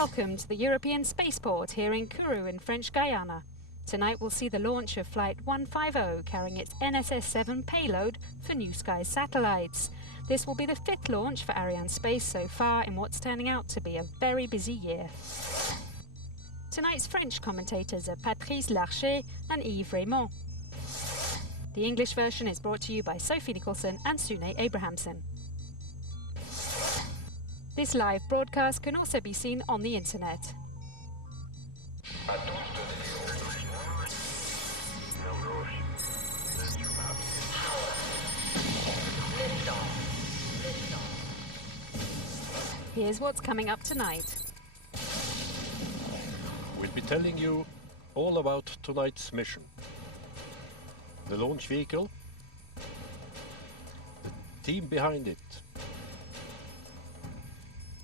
Welcome to the European spaceport here in Kourou in French Guyana. Tonight we'll see the launch of Flight 150 carrying its NSS-7 payload for New Skies satellites. This will be the 5th launch for Arianespace so far in what's turning out to be a very busy year. Tonight's French commentators are Patrice Larcher and Yves Raymond. The English version is brought to you by Sophie Nicholson and Sune Abrahamson. This live broadcast can also be seen on the internet. Here's what's coming up tonight. We'll be telling you all about tonight's mission. The launch vehicle, the team behind it,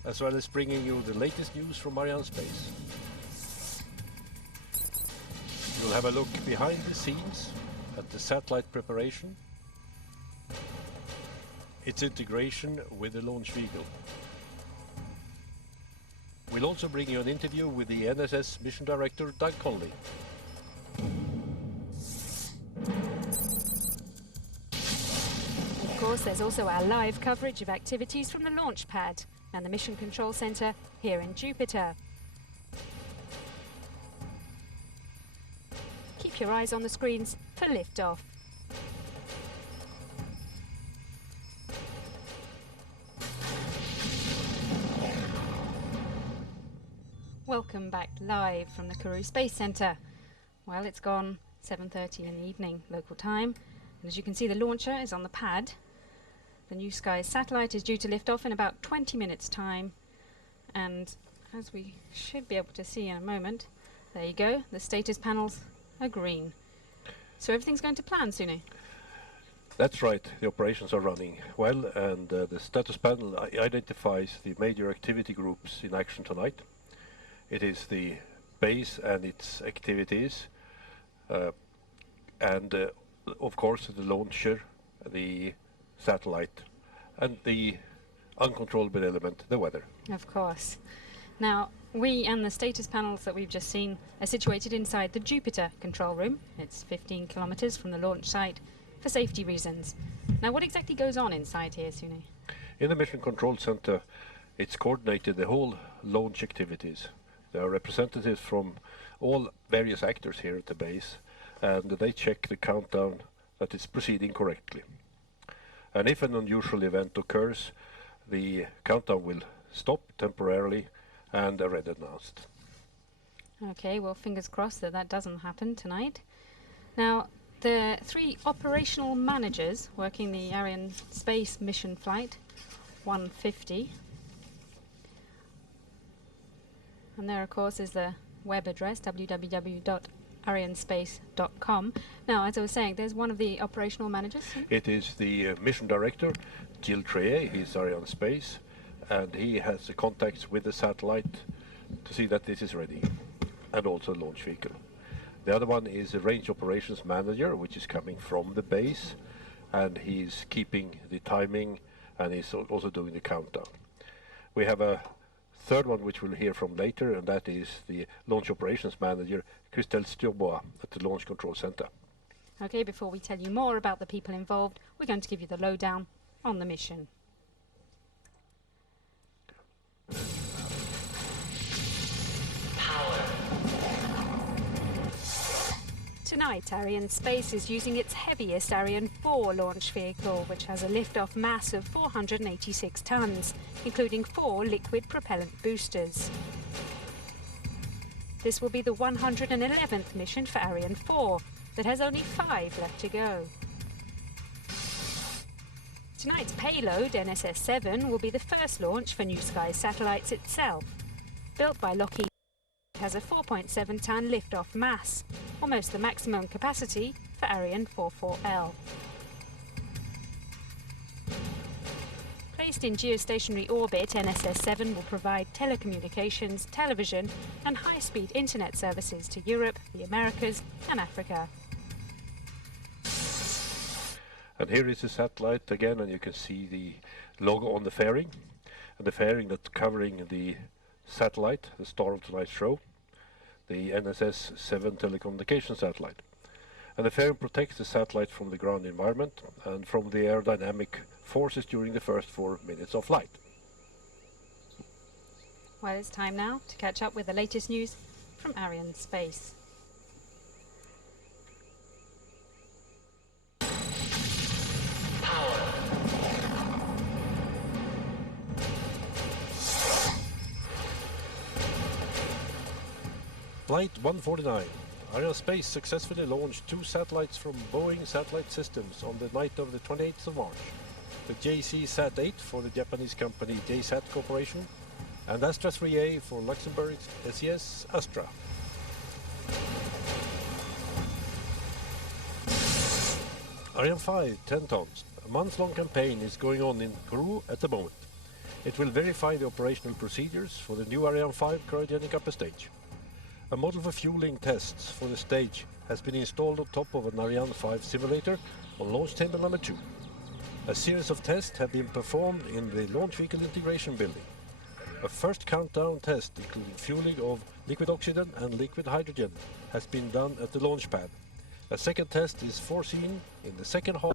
as well as bringing you the latest news from Arianespace. You'll have a look behind the scenes at the satellite preparation, its integration with the launch vehicle. We'll also bring you an interview with the NSS Mission Director, Doug Conley. Of course, there's also our live coverage of activities from the launch pad and the Mission Control Center here in Jupiter. Keep your eyes on the screens for liftoff. Welcome back live from the Kourou Space Center. Well, it's gone 7:30 in the evening local time, and as you can see, the launcher is on the pad. The New Skies satellite is due to lift off in about 20 minutes time, and as we should be able to see in a moment, there you go, the status panels are green. So everything's going to plan, Sune? That's right, the operations are running well, and the status panel identifies the major activity groups in action tonight. It is the base and its activities, and of course the launcher, the satellite, and the uncontrollable element, the weather. Of course. Now, we and the status panels that we've just seen are situated inside the Jupiter control room. It's 15 kilometers from the launch site for safety reasons. Now, what exactly goes on inside here, Sune? In the Mission Control Center, it's coordinated the whole launch activities. There are representatives from all various actors here at the base, and they check the countdown that it's proceeding correctly. And if an unusual event occurs, the countdown will stop temporarily and a red announced. Okay, well, fingers crossed that that doesn't happen tonight. Now, the 3 operational managers working the Arianespace mission flight 150. And there, of course, is the web address, www.arianespace.com. Now, as I was saying, there's one of the operational managers. It is the mission director, Gilles Treillet. He's Arianespace, and he has the contacts with the satellite to see that this is ready, and also launch vehicle. The other one is the range operations manager, which is coming from the base, and he's keeping the timing, and he's also doing the countdown. We have a third one which we'll hear from later, and that is the launch operations manager, Christelle Sturbois, at the Launch Control Center. Okay, before we tell you more about the people involved, we're going to give you the lowdown on the mission. Tonight, Arianespace is using its heaviest Ariane 4 launch vehicle, which has a liftoff mass of 486 tons, including 4 liquid propellant boosters. This will be the 111th mission for Ariane 4, that has only 5 left to go. Tonight's payload, NSS-7, will be the first launch for New Skies satellites itself. Built by Lockheed, it has a 4.7-ton liftoff mass, almost the maximum capacity for Ariane 44L. Placed in geostationary orbit, NSS-7 will provide telecommunications, television and high-speed internet services to Europe, the Americas and Africa. And here is the satellite again, and you can see the logo on the fairing, and the fairing that's covering the satellite, the star of tonight's show, the NSS 7 telecommunications satellite. And the fairing protects the satellite from the ground environment and from the aerodynamic forces during the first 4 minutes of flight. Well, it's time now to catch up with the latest news from Arianespace. Flight 149. Arianespace successfully launched 2 satellites from Boeing Satellite Systems on the night of the 28th of March. The JC-SAT-8 for the Japanese company JSAT Corporation and Astra 3A for Luxembourg's SES Astra. Ariane 5, 10 tons. A month-long campaign is going on in Peru at the moment. It will verify the operational procedures for the new Ariane 5 cryogenic upper stage. A model for fueling tests for the stage has been installed on top of an Ariane 5 simulator on launch table number 2. A series of tests have been performed in the launch vehicle integration building. A first countdown test, including fueling of liquid oxygen and liquid hydrogen, has been done at the launch pad. A second test is foreseen in the second half.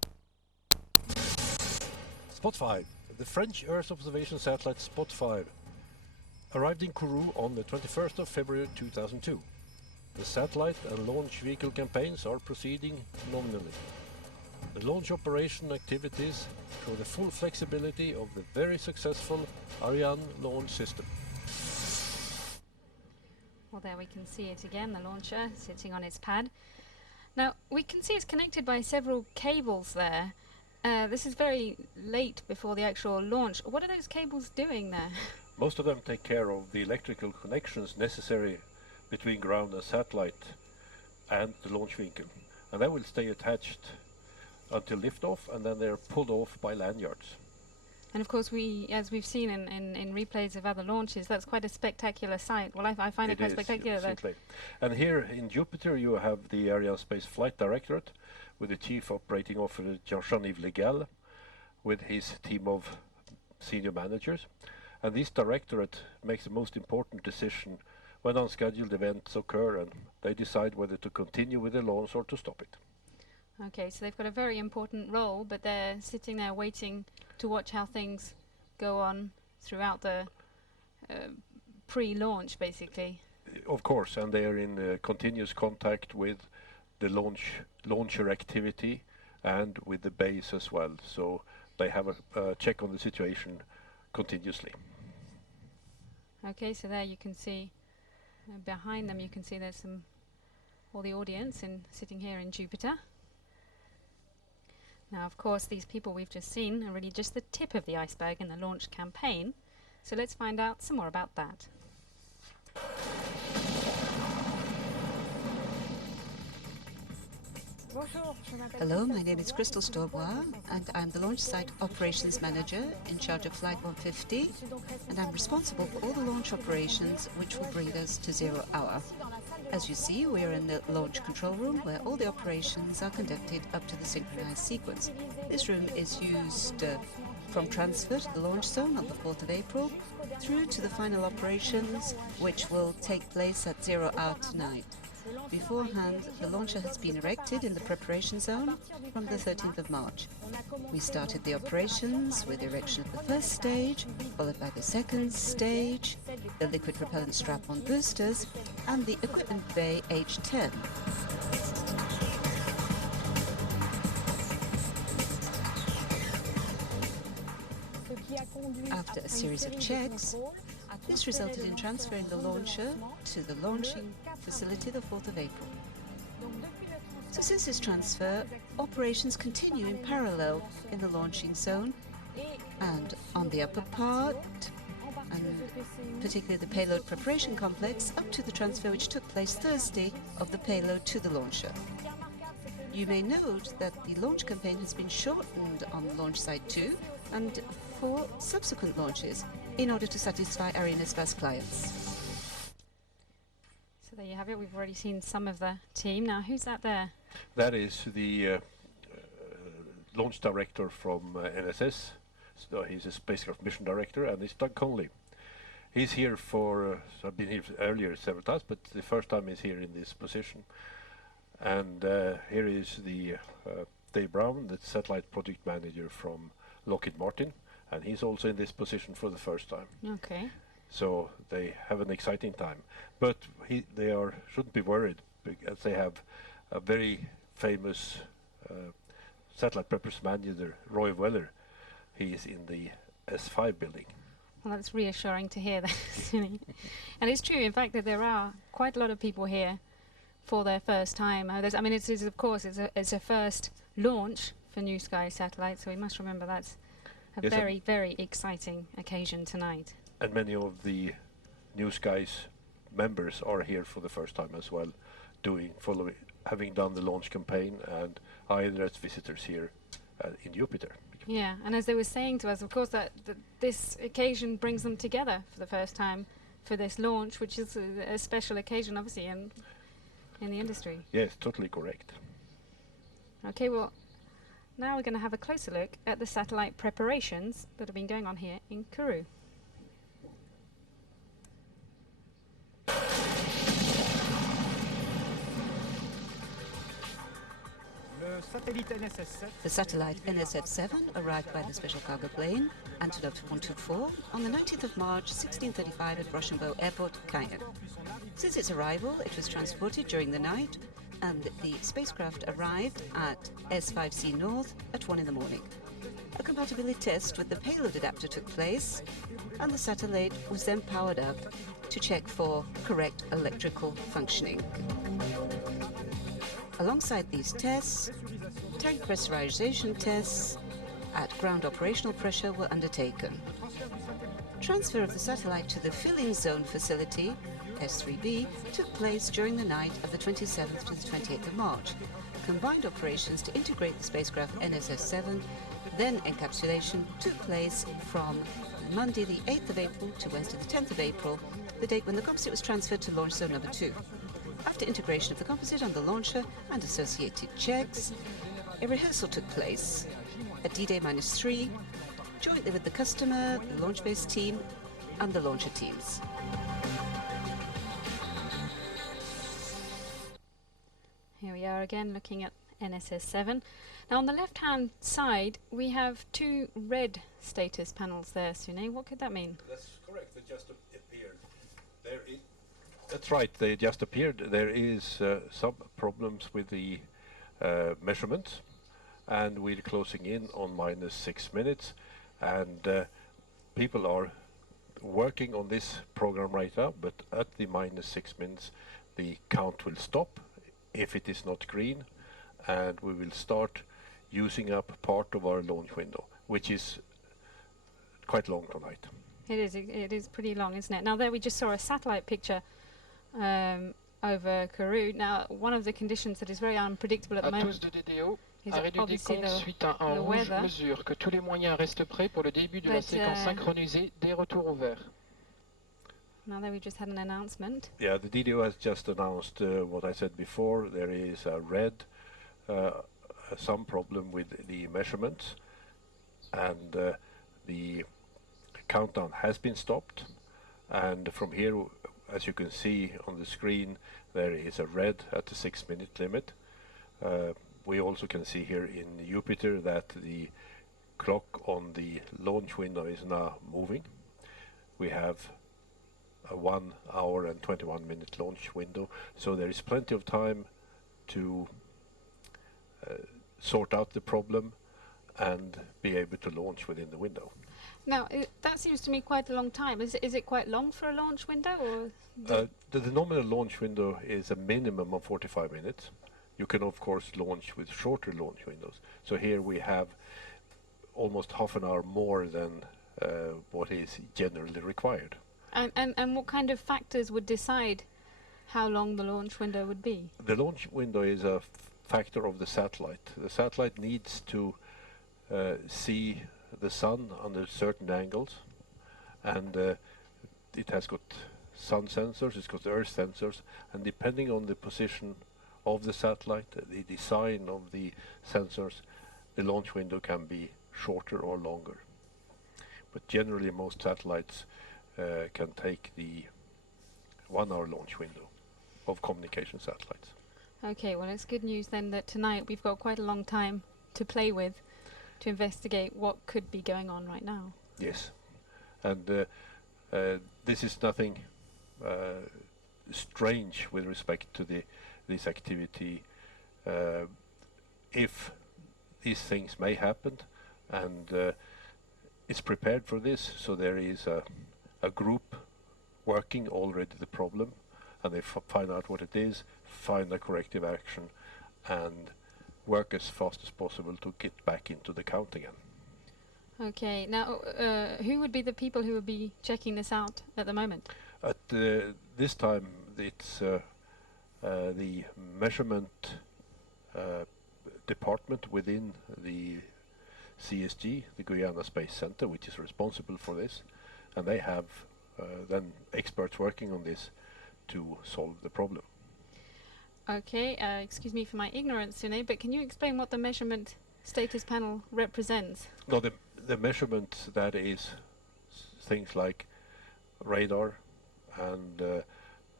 Spot 5. The French Earth observation satellite Spot 5 arrived in Kourou on the 21st of February 2002. The satellite and launch vehicle campaigns are proceeding nominally. The launch operation activities show the full flexibility of the very successful Ariane launch system. Well, there we can see it again, the launcher sitting on its pad. Now, we can see it's connected by several cables there. This is very late before the actual launch. What are those cables doing there? Most of them take care of the electrical connections necessary between ground and satellite and the launch vehicle. And they will stay attached until liftoff, and then they're pulled off by lanyards. And of course, as we've seen in replays of other launches, that's quite a spectacular sight. Well, I find it quite spectacular. Exactly. And here in Jupiter you have the Arianespace Flight Directorate with the Chief Operating Officer Jean-Yves Legal with his team of senior managers. And this directorate makes the most important decision when unscheduled events occur, and they decide whether to continue with the launch or to stop it. Okay, so they've got a very important role, but they're sitting there waiting to watch how things go on throughout the pre-launch, basically. Of course, and they are in continuous contact with the launcher activity and with the base as well. So they have a check on the situation continuously. Okay, so there you can see behind them, you can see there's all the audience sitting here in Jupiter. Now, of course, these people we've just seen are really just the tip of the iceberg in the launch campaign. So let's find out some more about that. Hello, my name is Crystal Storbois, and I'm the Launch Site Operations Manager in charge of Flight 150, and I'm responsible for all the launch operations which will bring us to 0 hour. As you see, we are in the launch control room where all the operations are conducted up to the synchronized sequence. This room is used from transfer to the launch zone on the 4th of April through to the final operations, which will take place at 0 hour tonight. Beforehand, the launcher has been erected in the preparation zone from the 13th of March. We started the operations with erection of the first stage, followed by the second stage, the liquid propellant strap-on boosters, and the equipment bay H10. After a series of checks, this resulted in transferring the launcher to the launching facility the 4th of April. So since this transfer, operations continue in parallel in the launching zone and on the upper part, and particularly the payload preparation complex, up to the transfer which took place Thursday of the payload to the launcher. You may note that the launch campaign has been shortened on Launch Site 2 and for subsequent launches in order to satisfy Arianespace clients. So there you have it. We've already seen some of the team. Now, who's that there? That is the launch director from NSS. So he's a spacecraft mission director, and it's Doug Conley. He's here for, I've been here earlier several times, but the first time he's here in this position. And here is the Dave Brown, the satellite project manager from Lockheed Martin, and he's also in this position for the first time. Okay. So they have an exciting time. But they shouldn't be worried, because they have a very famous satellite preppers manager, Roy Weller. He is in the S5 building. Well, that's reassuring to hear that. And it's true, in fact, that there are quite a lot of people here for their first time. I mean, of course, it's a first launch for New Sky satellite, so we must remember that's a very, very exciting occasion tonight. And many of the New Skies members are here for the first time as well, having done the launch campaign and either as visitors here in Jupiter. Yeah, and as they were saying to us, of course, that this occasion brings them together for the first time for this launch, which is a special occasion, obviously, in the industry. Yes, totally correct. Okay, well, now we're going to have a closer look at the satellite preparations that have been going on here in Kourou. The satellite NSS-7 arrived by the special cargo plane Antonov 124 on the 19th of March 1635 at Rochambeau Airport, Cayenne. Since its arrival, it was transported during the night, and the spacecraft arrived at S5C North at 1 in the morning. A compatibility test with the payload adapter took place, and the satellite was then powered up to check for correct electrical functioning. Alongside these tests, tank pressurization tests at ground operational pressure were undertaken. Transfer of the satellite to the filling zone facility, S3B, took place during the night of the 27th to the 28th of March. Combined operations to integrate the spacecraft NSS-7, then encapsulation, took place from Monday the 8th of April to Wednesday the 10th of April, the date when the composite was transferred to launch zone number 2. After integration of the composite on the launcher and associated checks, a rehearsal took place at D-Day-3, jointly with the customer, the launch base team, and the launcher teams. Here we are again looking at NSS-7. Now on the left-hand side, we have two red status panels there, Sune. What could that mean? That's correct. They just appeared. That's right. They just appeared. There is some problems with the measurements, and we're closing in on -6 minutes, and people are working on this program right now, but at the -6 minutes the count will stop if it is not green, and we will start using up part of our launch window, which is quite long tonight. It is pretty long, isn't it? Now there we just saw a satellite picture over Kourou. Now one of the conditions that is very unpredictable at the moment is arrêt du décompte suite à un rouge mesure que tous les moyens restent prêts pour le début de la séquence synchronisée des retours au vert. Now there we just had an announcement. Yeah, the DDO has just announced what I said before. There is a red, some problem with the measurements, and the countdown has been stopped. And from here, as you can see on the screen, there is a red at the 6-minute limit. We also can see here in Jupiter that the clock on the launch window is now moving. We have a 1 hour and 21 minute launch window, so there is plenty of time to sort out the problem and be able to launch within the window. Now that seems to me quite a long time. Is it quite long for a launch window? Or the nominal launch window is a minimum of 45 minutes. You can of course launch with shorter launch windows. So here we have almost half an hour more than what is generally required. And what kind of factors would decide how long the launch window would be? The launch window is a factor of the satellite. The satellite needs to see the sun under certain angles, and it has got sun sensors, it's got earth sensors, and depending on the position of the satellite, the design of the sensors, the launch window can be shorter or longer. But generally most satellites can take the 1 hour launch window of communication satellites. Okay, well, it's good news then that tonight we've got quite a long time to play with to investigate what could be going on right now. Yes, and this is nothing strange with respect to this activity. If these things may happen, and it's prepared for this, so there is a group working already the problem, and they find out what it is, find a corrective action, and work as fast as possible to get back into the count again. Okay, now who would be the people who would be checking this out at the moment? At this time, it's the measurement department within the CSG, the Guyana Space Center, which is responsible for this, and they have then experts working on this to solve the problem. Okay, excuse me for my ignorance, Sune, but can you explain what the measurement status panel represents? No, the measurement, that is things like radar, and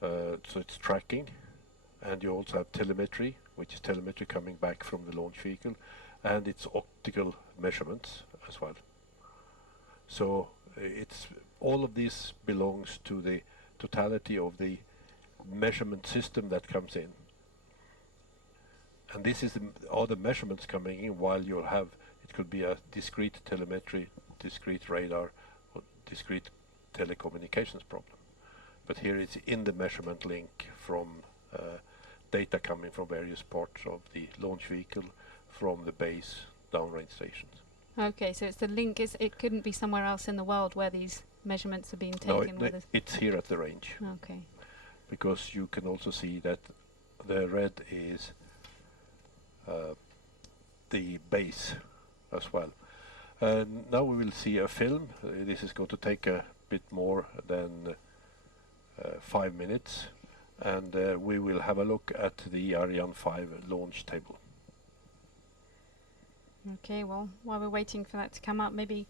so it's tracking, and you also have telemetry, which is telemetry coming back from the launch vehicle, and it's optical measurements as well. So it's all of this belongs to the totality of the measurement system that comes in. And this is all the measurements coming in, while you'll have, it could be a discrete telemetry, discrete radar, or discrete telecommunications problem. But here it's in the measurement link from data coming from various parts of the launch vehicle, from the base downrange stations. Okay, so it's the link, it couldn't be somewhere else in the world where these measurements are being taken? No, it's here at the range. Okay. Because you can also see that the red is the base as well. Now we will see a film. This is going to take a bit more than 5 minutes, and we will have a look at the Ariane 5 launch table. Okay, well, while we're waiting for that to come up, maybe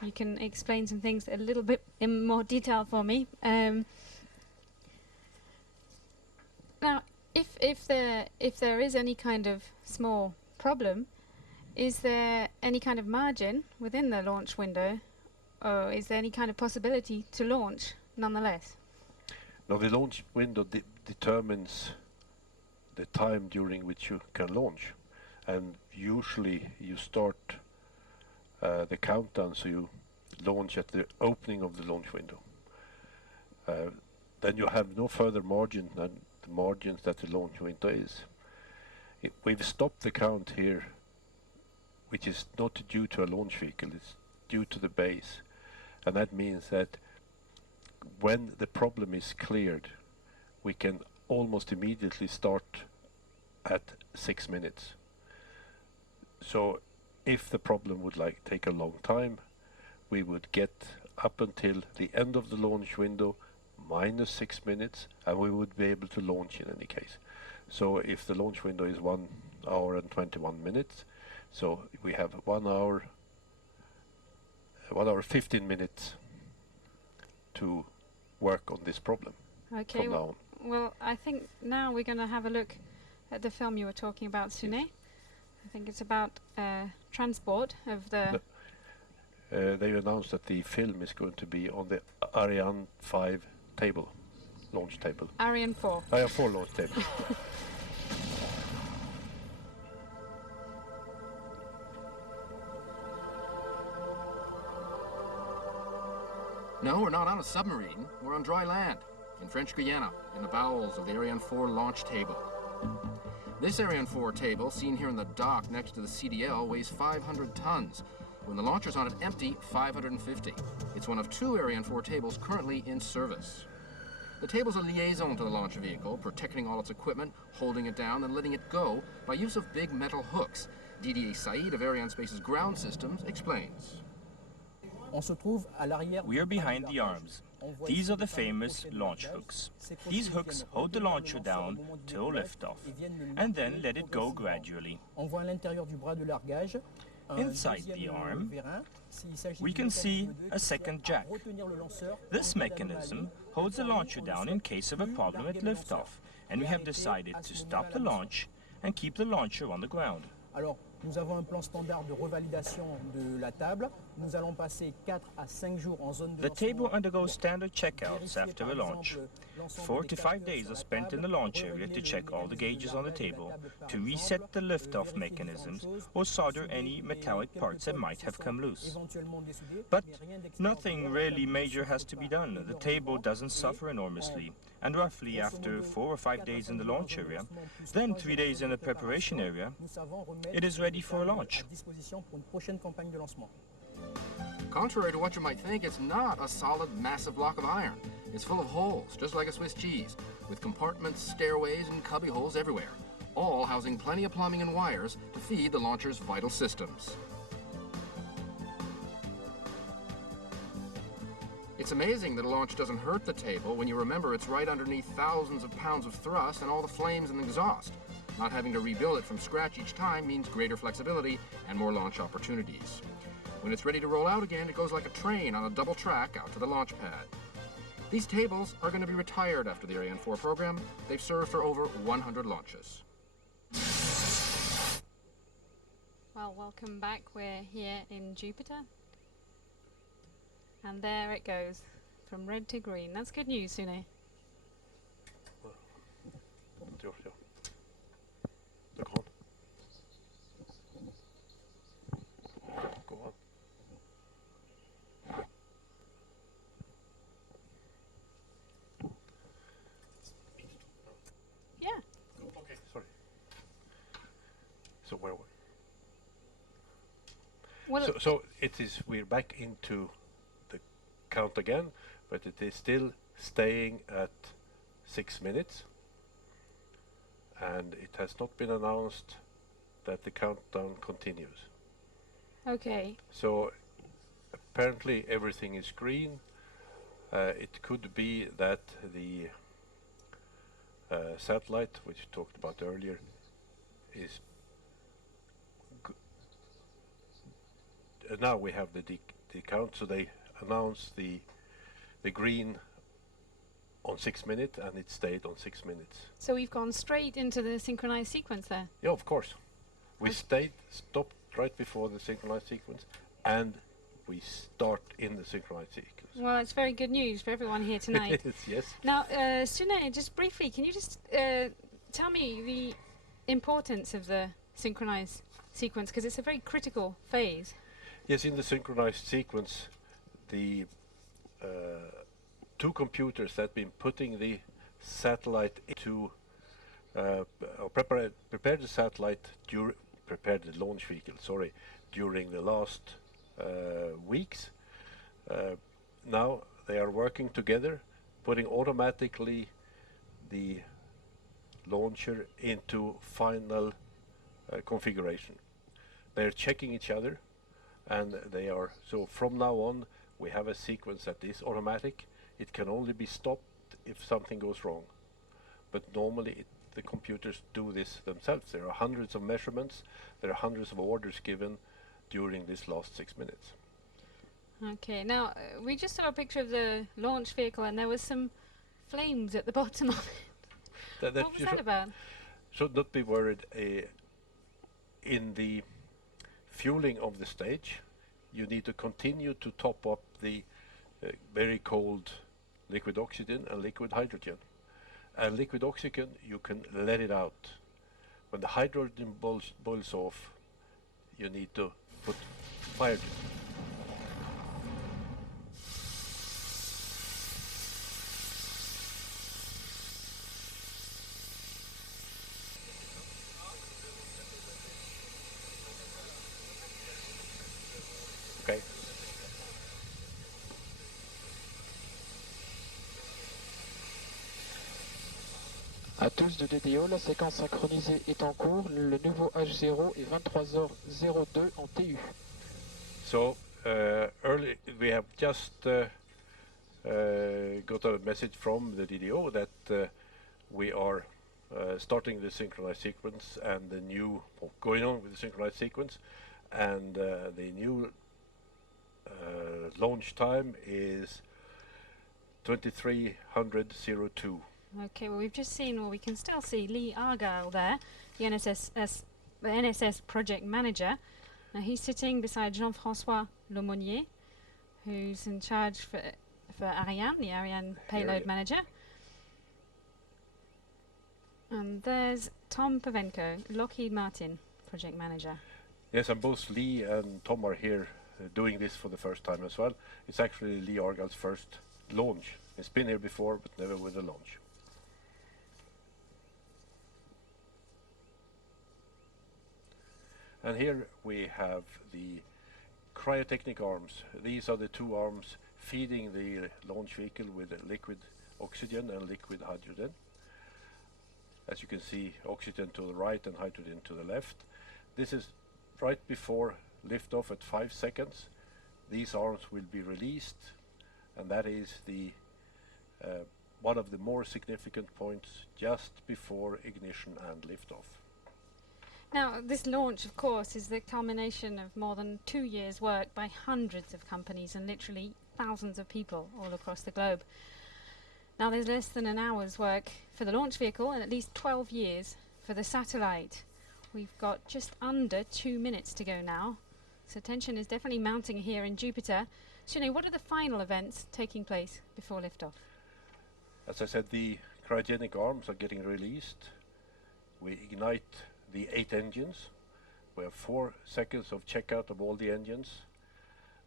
you can explain some things a little bit in more detail for me. Now, if there is any kind of small problem, is there any kind of margin within the launch window, or is there any kind of possibility to launch nonetheless? Now, the launch window determines the time during which you can launch, and usually you start the countdown, so you launch at the opening of the launch window. Then you have no further margin than the margins that the launch window is. We've stopped the count here, which is not due to a launch vehicle, it's due to the base. And that means that when the problem is cleared, we can almost immediately start at 6 minutes. So if the problem would take a long time, we would get up until the end of the launch window minus 6 minutes, and we would be able to launch in any case. So if the launch window is 1 hour and 21 minutes, so we have 1 hour 15 minutes to work on this problem. Okay, from now on. Well, I think now we're going to have a look at the film you were talking about, Sune. Yes. I think it's about transport of the... They announced that the film is going to be on the Ariane 5 table, launch table. Ariane 4. Ariane 4 launch table. No, we're not on a submarine. We're on dry land, in French Guyana, in the bowels of the Ariane 4 launch table. This Ariane 4 table, seen here in the dock next to the CDL, weighs 500 tons. When the launcher's on it empty, 550. It's one of 2 Ariane 4 tables currently in service. The table's a liaison to the launch vehicle, protecting all its equipment, holding it down, and letting it go by use of big metal hooks. Didier Said of Arianespace's ground systems explains. We are behind the arms. These are the famous launch hooks. These hooks hold the launcher down till liftoff, and then let it go gradually. Inside the arm, we can see a second jack. This mechanism holds the launcher down in case of a problem at liftoff, and we have decided to stop the launch and keep the launcher on the ground. Alors, nous avons un plan standard de revalidation de la table. Nous allons passer 4 à 5 jours en zone de The lancement. table undergoes standard checkouts after a launch. 4 to 5 days are spent in the launch area to check all the gauges on the table, to reset the liftoff mechanisms, or solder any metallic parts that might have come loose. But nothing really major has to be done. The table doesn't suffer enormously, and roughly after 4 or 5 days in the launch area, then 3 days in the preparation area, it is ready for a launch. Contrary to what you might think, it's not a solid, massive block of iron. It's full of holes, just like a Swiss cheese, with compartments, stairways, and cubby holes everywhere, all housing plenty of plumbing and wires to feed the launcher's vital systems. It's amazing that a launch doesn't hurt the table when you remember it's right underneath thousands of pounds of thrust and all the flames and exhaust. Not having to rebuild it from scratch each time means greater flexibility and more launch opportunities. When it's ready to roll out again, it goes like a train on a double track out to the launch pad. These tables are going to be retired after the Ariane 4 program. They've served for over 100 launches. Well, welcome back. We're here in Jupiter. And there it goes, from red to green. That's good news, Sune. Go on. Yeah. Okay, sorry. So where were we? Well, So it is, we're back into the count again, but it is still staying at 6 minutes. And it has not been announced that the countdown continues. okay. So apparently everything is green. It could be that the satellite, which we talked about earlier, is now we have the count, so they announced the green on 6 minutes, and it stayed on 6 minutes. So we've gone straight into the synchronized sequence there. Yeah, of course. We stopped right before the synchronized sequence, and we start in the synchronized sequence. Well, it's very good news for everyone here tonight. It is, yes. Now, Sune, just briefly, can you just tell me the importance of the synchronized sequence, because it's a very critical phase. Yes, in the synchronized sequence, the two computers that have been putting the satellite into prepared the satellite prepared the launch vehicle, sorry, during the last weeks. Now they are working together, putting automatically the launcher into final configuration. They're checking each other, and they are, so from now on we have a sequence that is automatic. It can only be stopped if something goes wrong, but normally the computers do this themselves. There are hundreds of measurements, there are hundreds of orders given during this last 6 minutes. Okay, now we just saw a picture of the launch vehicle, and there was some flames at the bottom of it. What was that about? Should not be worried. In the fueling of the stage, you need to continue to top up the very cold liquid oxygen and liquid hydrogen. And liquid oxygen, you can let it out. When the hydrogen boils off, you need to put fire. Okay. À tous de DDO, la séquence synchronisée est en cours. Le nouveau H0 est 23h02 en TU. So early we have just got a message from the DDO that we are starting the synchronized sequence and the new going on with the synchronized sequence, and the new launch time is 23:02. Okay, well, we've just seen, or we can still see, Lee Argyle there, the NSS project manager. Now he's sitting beside Jean-François Lemonnier, who's in charge for Ariane, the Ariane payload manager. And there's Tom Pavenko, Lockheed Martin project manager. Yes, and both Lee and Tom are here doing this for the first time as well. It's actually Lee Argyle's first launch. He's been here before, but never with a launch. And here we have the cryotechnic arms. These are the two arms feeding the launch vehicle with liquid oxygen and liquid hydrogen. As you can see, oxygen to the right and hydrogen to the left. This is right before liftoff at 5 seconds. These arms will be released, and that is the one of the more significant points just before ignition and liftoff. Now, this launch, of course, is the culmination of more than 2 years' work by hundreds of companies and literally thousands of people all across the globe. Now, there's less than an hour's work for the launch vehicle and at least 12 years for the satellite. We've got just under 2 minutes to go now, so tension is definitely mounting here in Jupiter. Sinead, what are the final events taking place before liftoff? As I said, the cryogenic arms are getting released. We ignite the 8 engines. We have 4 seconds of checkout of all the engines,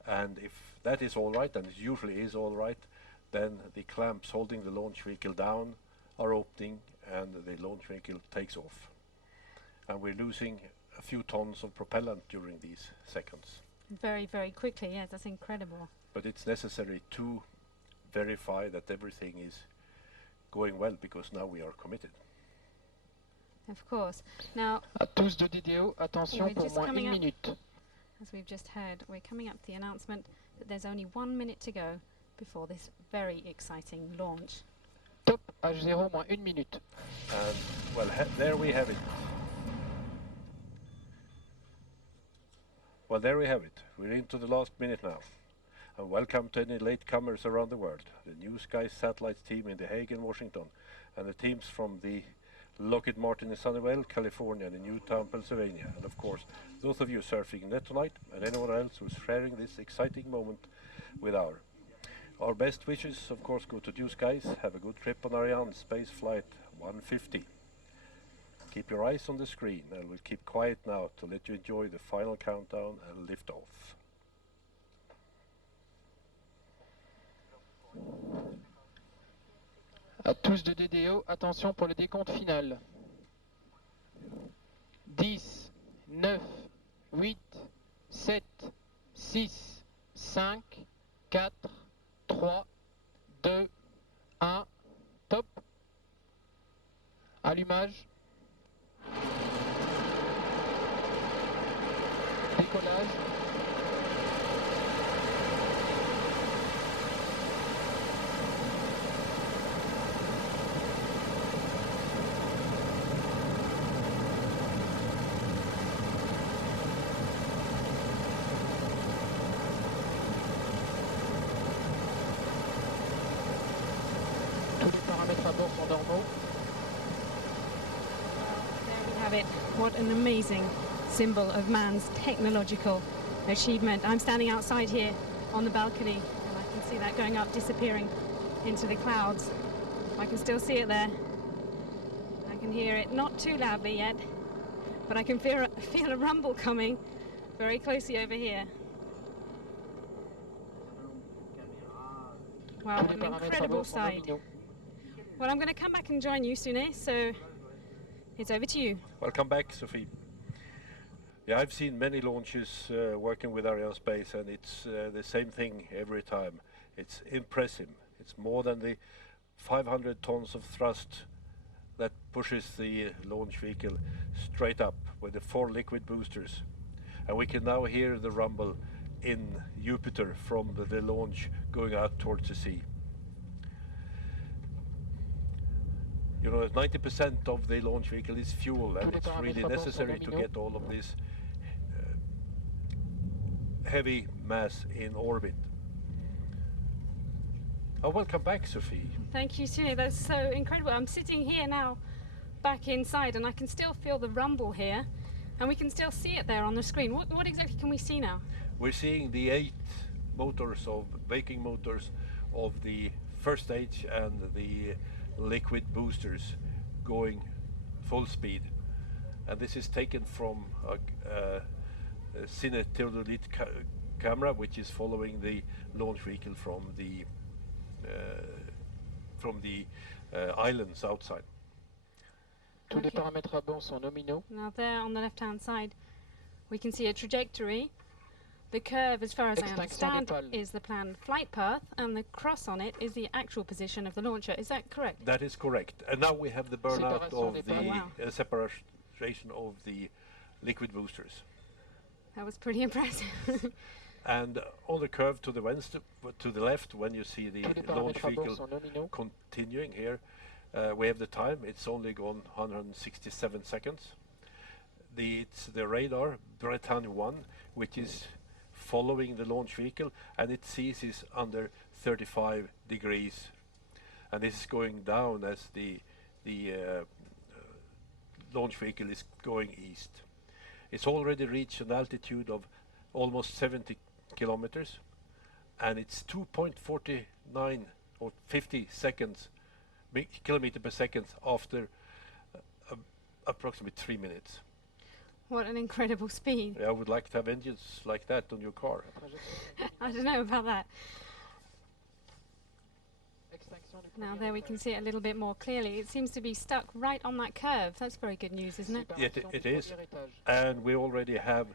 and if that is all right, and it usually is all right, then the clamps holding the launch vehicle down are opening and the launch vehicle takes off. And we're losing a few tons of propellant during these seconds. Very, very quickly, yes, that's incredible. But it's necessary to verify that everything is going well, because now we are committed. Of course. Now, À tous de DDO, attention pour moins 1 minute. as we've just heard, we're coming up to the announcement that there's only 1 minute to go before this very exciting launch. Top H0 moins 1 minute. And well, there we have it. Well, there we have it. We're into the last minute now. And welcome to any latecomers around the world. The New Skies Satellites team in The Hague and Washington, and the teams from the Lockheed Martin in Sunnyvale, California, and in Newtown, Pennsylvania. And of course, those of you surfing net tonight, and anyone else who's sharing this exciting moment with our best wishes, of course, go to New Skies. Have a good trip on Arianespace Flight 150. Keep your eyes on the screen, and we'll keep quiet now to let you enjoy the final countdown and liftoff. À tous de DDO, attention pour le décompte final. 10, 9, 8, 7, 6, 5, 4, 3, 2, 1, top. Allumage. Décollage. Tous les paramètres à bord sont normaux. There we have it. What an amazing symbol of man's technological achievement. I'm standing outside here on the balcony, and I can see that going up, disappearing into the clouds. I can still see it there. I can hear it, not too loudly yet, but I can feel a rumble coming very closely over here. Wow, Tous what les an paramètres à incredible bord sont sight. nominaux. Well, I'm going to come back and join you, Sune, so it's over to you. Welcome back, Sophie. Yeah, I've seen many launches working with Arianespace, and it's the same thing every time. It's impressive. It's more than the 500 tons of thrust that pushes the launch vehicle straight up with the 4 liquid boosters. And we can now hear the rumble in Jupiter from the launch going out towards the sea. You know, 90% of the launch vehicle is fuel, and it's really necessary to get all of this heavy mass in orbit. Oh, welcome back, Sophie. Thank you, Sue. That's so incredible. I'm sitting here now, back inside, and I can still feel the rumble here, and we can still see it there on the screen. What exactly can we see now? We're seeing the 8 motors of vacuum motors of the first stage and the liquid boosters going full speed. And this is taken from a cine theodolite camera, which is following the launch vehicle from the islands outside. Tous les paramètres à bord sont nominaux. Now there on the left-hand side, we can see a trajectory. The curve, as far as I understand, is the planned flight path, and the cross on it is the actual position of the launcher. Is that correct? That is correct. And now we have the burnout of the Wow. separation of the liquid boosters. That was pretty impressive. And on the curve to the left, when you see the Tous les launch paramètres à bord vehicle sont nominaux. continuing here, we have the time. It's only gone 167 seconds. It's the radar, Bretagne 1, which is following the launch vehicle, and it ceases under 35 degrees. And this is going down as the launch vehicle is going east. It's already reached an altitude of almost 70 kilometers, and it's 2.49 or 50 seconds, kilometer per second after approximately 3 minutes. What an incredible speed. I would like to have engines like that on your car. I don't know about that. Now there we can see it a little bit more clearly. It seems to be stuck right on that curve. That's very good news, isn't it? Yeah, it is. And we already have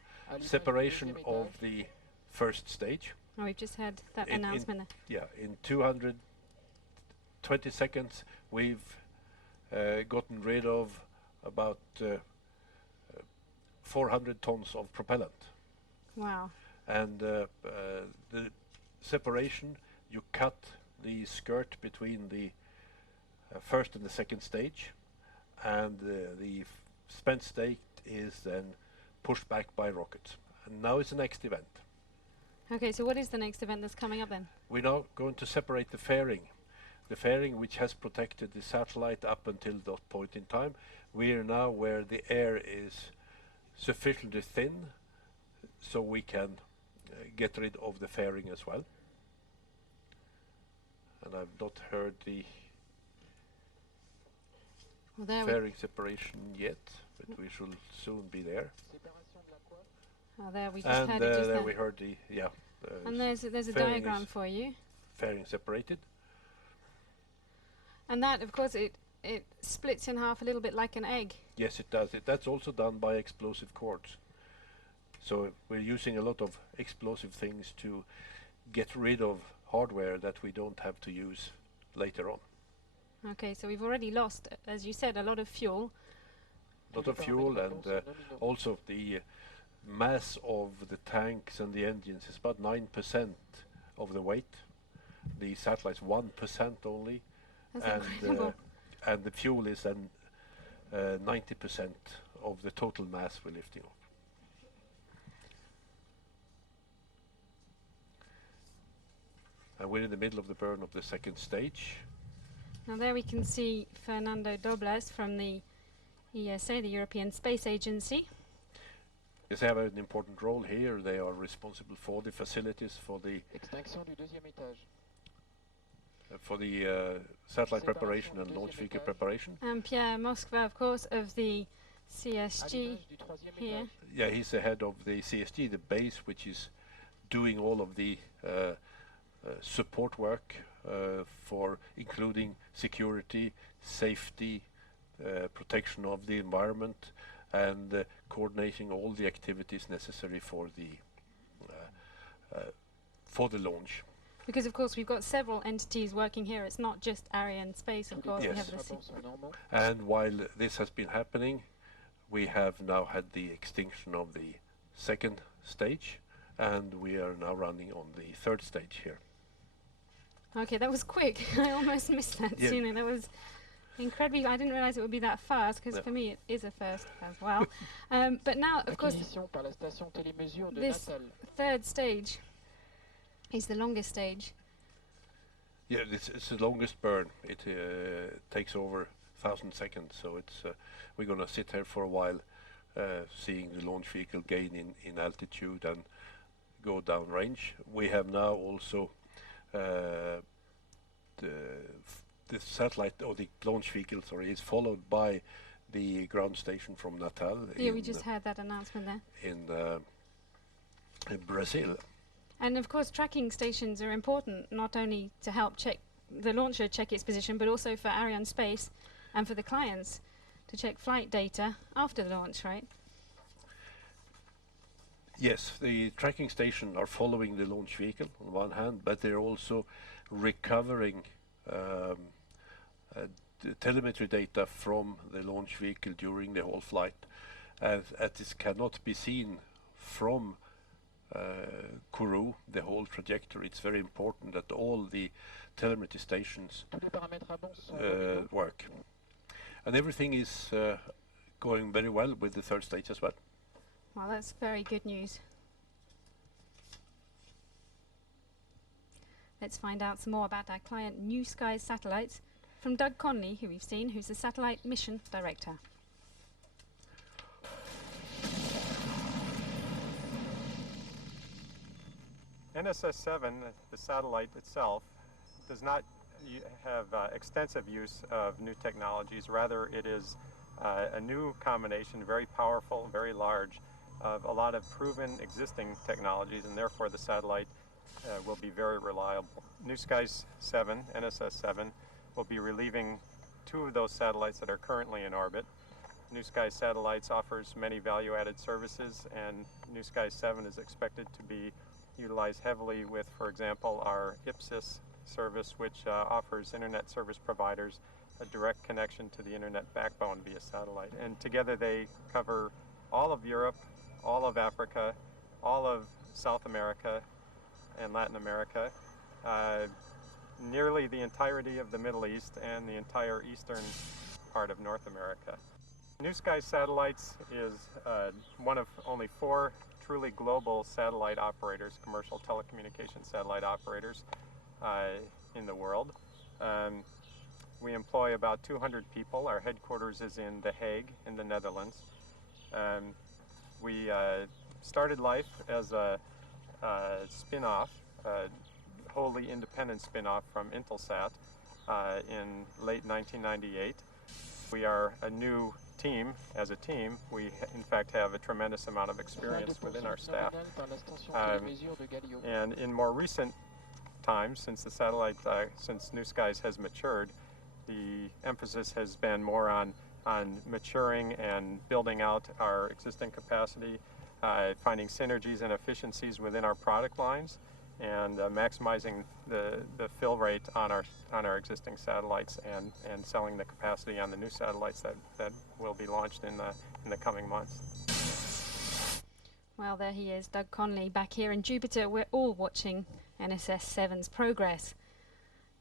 separation of the first stage. Oh, we've just had that In- announcement there. Yeah, in 220 seconds we've gotten rid of about 400 tons of propellant. Wow. And the separation, you cut the skirt between the first and the second stage, and the spent state is then pushed back by rockets. And now is the next event. Okay, so what is the next event that's coming up then? We're now going to separate the fairing which has protected the satellite up until that point in time. We are now where the air is sufficiently thin so we can get rid of the fairing as well. And I've not heard the Well, there fairing separation yet, but we shall soon be there. there we just And heard it just there then. we heard the And there's a fairing diagram is for you. fairing separated. And that, of course, it splits in half a little bit like an egg. Yes, it does. That's also done by explosive cords. So we're using a lot of explosive things to get rid of hardware that we don't have to use later on. Okay, so we've already lost, as you said, a lot of fuel. A lot of fuel, and also the mass of the tanks and the engines is about 9% of the weight. The satellite's 1% only. That's incredible. And the fuel is then 90% of the total mass we're lifting off. And we're in the middle of the burn of the second stage. Now there we can see Fernando Doblas from the ESA, the European Space Agency. Yes, they have an important role here. They are responsible for the facilities, for the Extinction du deuxième étage. Satellite preparation and launch vehicle preparation. And Pierre Moskva, of course, of the CSG Allumage du troisième here. étage. Yeah, he's the head of the CSG, the base, which is doing all of the support work for including security, safety, protection of the environment, and coordinating all the activities necessary for the launch. Because, of course, we've got several entities working here. It's not just Arianespace, of course. We Yes. have the Rapports sont normaux. And while this has been happening, we have now had the extinction of the second stage, and we are now running on the third stage here. Okay, that was quick. I almost missed that, Yeah. Sune. That was Incredibly, I didn't realise it would be that fast, because for me it is a first as well. But now, of course, Acquisition par la station télémesure de this Natal. third stage is the longest stage. Yeah, it's the longest burn. It takes over 1,000 seconds, so it's we're going to sit here for a while, seeing the launch vehicle gain in altitude and go down range. We have now also the satellite, or the launch vehicle, sorry, is followed by the ground station from Natal. Yeah, we just heard that announcement there. In Brazil. And of course, tracking stations are important, not only to help check the launcher check its position, but also for Arianespace and for the clients to check flight data after the launch, right? Yes, the tracking station are following the launch vehicle on one hand, but they're also recovering the telemetry data from the launch vehicle during the whole flight. As this cannot be seen from Kourou, the whole trajectory, it's very important that all the telemetry stations work. And everything is going very well with the third stage as well. Well, that's very good news. Let's find out some more about our client New Skies Satellites from Doug Conley, who we've seen, who's the Satellite Mission Director. NSS-7, the satellite itself, does not have extensive use of new technologies. Rather, it is a new combination, very powerful, very large, of a lot of proven existing technologies, and therefore the satellite will be very reliable. New Skies 7, NSS-7, will be relieving 2 of those satellites that are currently in orbit. New Skies Satellites offers many value-added services, and New Skies 7 is expected to be utilized heavily with, for example, our IPSIS service, which offers internet service providers a direct connection to the internet backbone via satellite. And together they cover all of Europe, all of Africa, all of South America and Latin America, nearly the entirety of the Middle East and the entire eastern part of North America. New Skies Satellites is one of only 4 truly global satellite operators, commercial telecommunications satellite operators in the world. We employ about 200 people. Our headquarters is in The Hague in the Netherlands. We started life as a spin-off, a wholly independent spin-off from Intelsat in late 1998. We are a new team. As a team, we in fact have a tremendous amount of experience within our staff. And in more recent times, since the satellite, since New Skies has matured, the emphasis has been more on maturing and building out our existing capacity, finding synergies and efficiencies within our product lines, and maximizing the fill rate on our existing satellites, and selling the capacity on the new satellites that will be launched in the coming months. Well, there he is, Doug Conley, back here in Jupiter. We're all watching NSS-7's progress,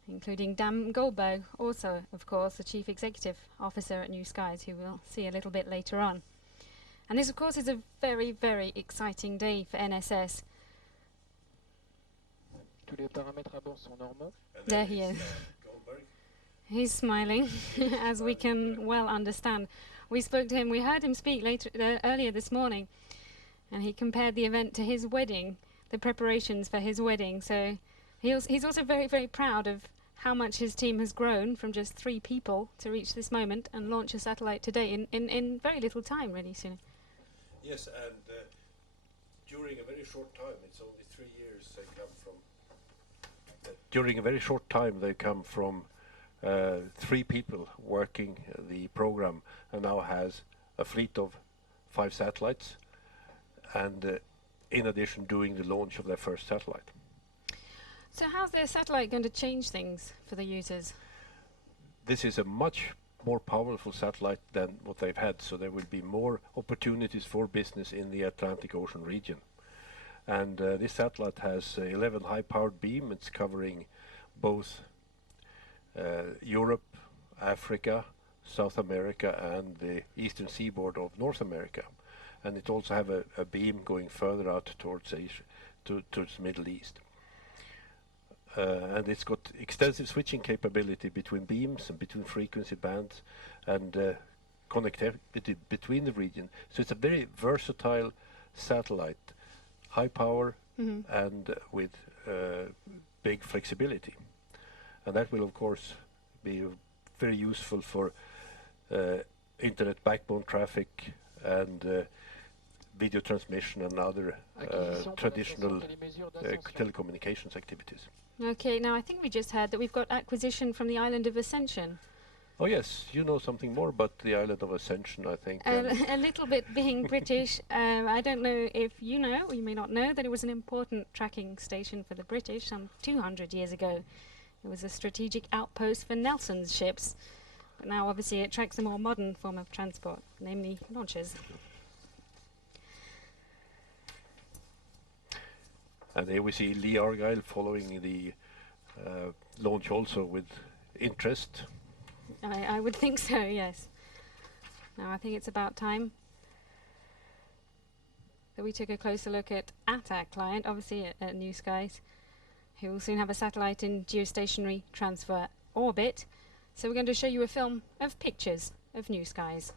including Dan Goldberg, also, of course, the Chief Executive Officer at New Skies, who we'll see a little bit later on. And this, of course, is a very, very exciting day for NSS. There he is. He's smiling, as we can well understand. We spoke to him, we heard him speak earlier this morning, and he compared the event to his wedding, the preparations for his wedding. So he's also very, very proud of how much his team has grown from just 3 people to reach this moment and launch a satellite today in very little time, really, soon. Yes, and during a very short time, it's only 3 years they come from. During a very short time, they come from 3 people working the program, and now has a fleet of 5 satellites, and in addition doing the launch of their first satellite. So how's their satellite going to change things for the users? This is a much more powerful satellite than what they've had, so there will be more opportunities for business in the Atlantic Ocean region. And this satellite has 11 high-powered beam. It's covering both Europe Africa, South America, and the eastern seaboard of North America. And it also have a beam going further out towards Asia, towards the Middle East. And it's got extensive switching capability between beams and between frequency bands, and connectivity between the region. So it's a very versatile satellite, high power and with big flexibility. And that will of course be very useful for internet backbone traffic and video transmission and other traditional telecommunications activities. Okay, now I think we just heard that we've got acquisition from the island of Ascension. Oh yes, you know something more about the island of Ascension, I think. A little bit, being British. I don't know if you know, or you may not know, that it was an important tracking station for the British some 200 years ago. It was a strategic outpost for Nelson's ships. But now obviously it tracks a more modern form of transport, namely launches. And here we see Lee Argyle following the launch also with interest. I would think so, yes. Now I think it's about time that we took a closer look at our client, obviously at New Skies, who will soon have a satellite in geostationary transfer orbit. So we're going to show you a film of pictures of New Skies.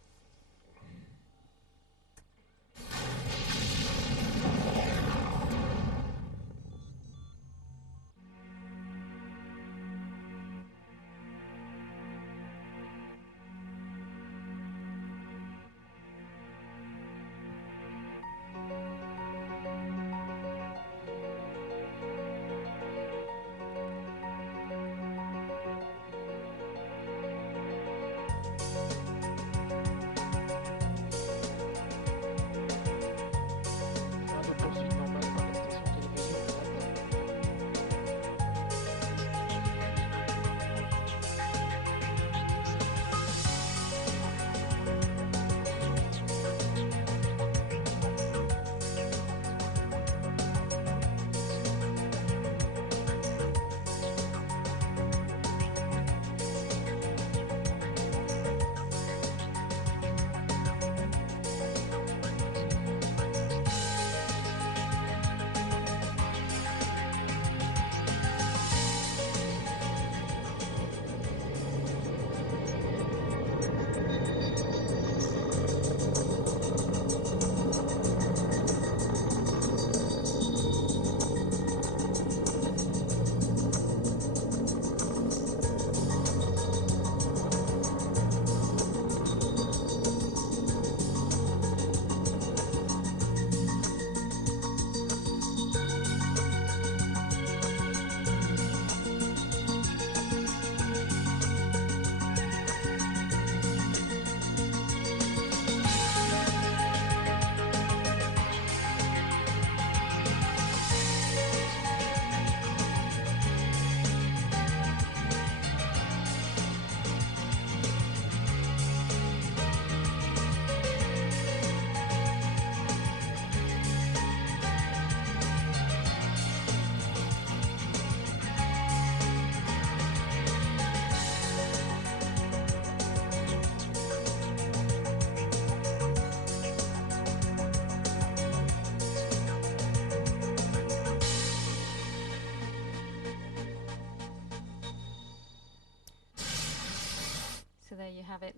There you have it.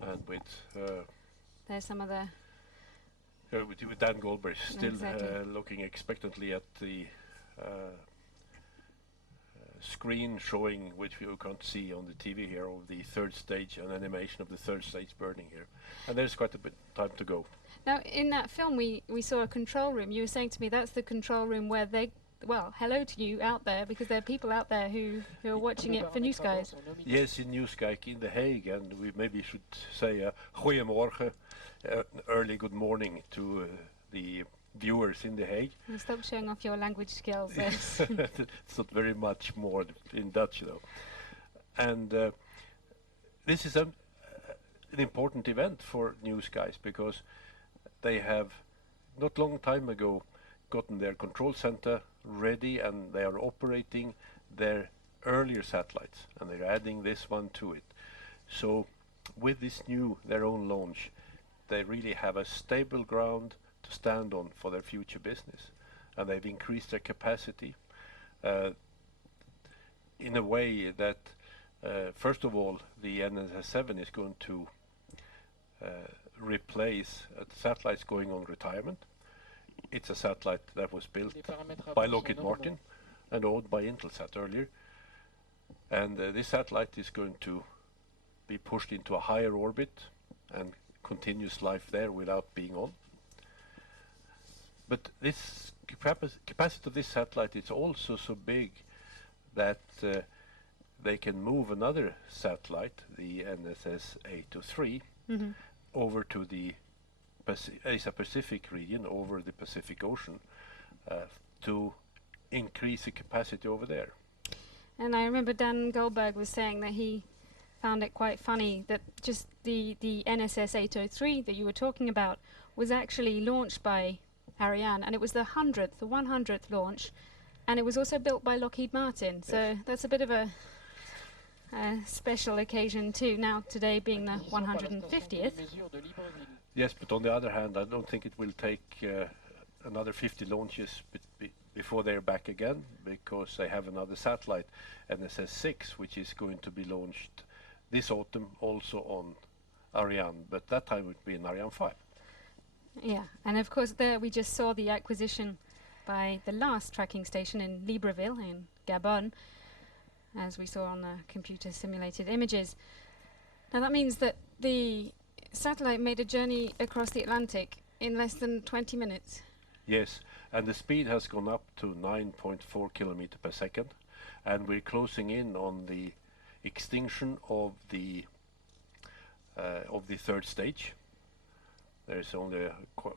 And with there's some of the with Dan Goldberg still exactly. Looking expectantly at the screen showing, which you can't see on the TV here, of the third stage, an animation of the third stage burning here. And there's quite a bit time to go. Now in that film we saw a control room. You were saying to me that's the control room where they, well, hello to you out there, because there are people out there who are watching it for New Skies. Yes, in New Sky in The Hague, and we maybe should say goeiemorgen, early good morning to the viewers in The Hague. Well, stop showing off your language skills. It's not very much more in Dutch though. And this is an important event for New Skies, because they have not long time ago gotten their control center ready, and they are operating their earlier satellites, and they're adding this one to it. So with this new, their own launch, they really have a stable ground to stand on for their future business. And they've increased their capacity in a way that, first of all, the NSS-7 is going to replace satellites going on retirement. It's a satellite that was built by Lockheed Martin and owned by Intelsat earlier. And this satellite is going to be pushed into a higher orbit and continuous life there without being on. But this capacity of this satellite is also so big that they can move another satellite, the NSS 803, over to the Asia Pacific region, over the Pacific Ocean, to increase the capacity over there. And I remember Dan Goldberg was saying that he found it quite funny that just the NSS 803 that you were talking about was actually launched by Ariane, and it was the 100th launch, and it was also built by Lockheed Martin. So that's a bit of a special occasion too, now today being the 150th. Yes, but on the other hand, I don't think it will take another 50 launches before they're back again, because they have another satellite, NSS-6, which is going to be launched this autumn also on Ariane, but that time it would be in Ariane 5. Yeah, and of course there we just saw the acquisition by the last tracking station in Libreville in Gabon, as we saw on the computer simulated images. Now that means that the satellite made a journey across the Atlantic in less than 20 minutes. Yes, and the speed has gone up to 9.4 kilometers per second, and we're closing in on the extinction of the third stage. There's only a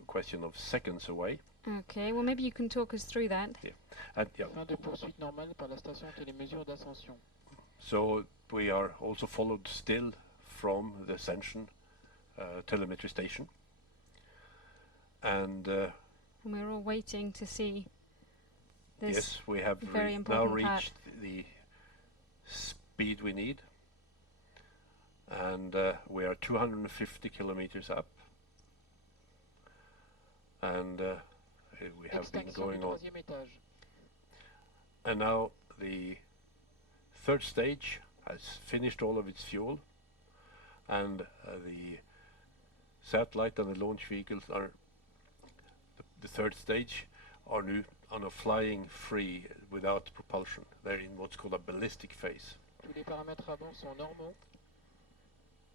question of seconds away. Okay, well maybe you can talk us through that. Yeah. And, yeah. So we are also followed still from the Ascension telemetry station. And we're all waiting to see this. Yes, we have now reached the speed we need. And we are 250 kilometers up. And we have been going on. And now the third stage has finished all of its fuel, and the satellite and the launch vehicles are the third stage are now on a flying free without propulsion. They're in what's called a ballistic phase.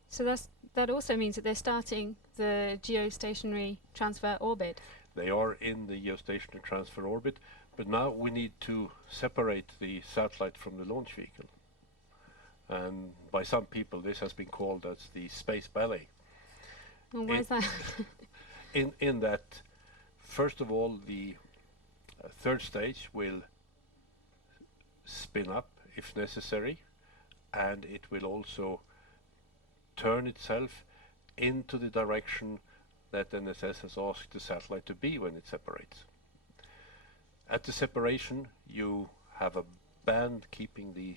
So that also means that they're starting the geostationary transfer orbit. They are in the geostationary transfer orbit, but now we need to separate the satellite from the launch vehicle. And by some people this has been called as the space ballet. Well, why is that? in that, first of all, the third stage will spin up if necessary, and it will also turn itself into the direction that NSS has asked the satellite to be when it separates. At the separation, you have a band keeping the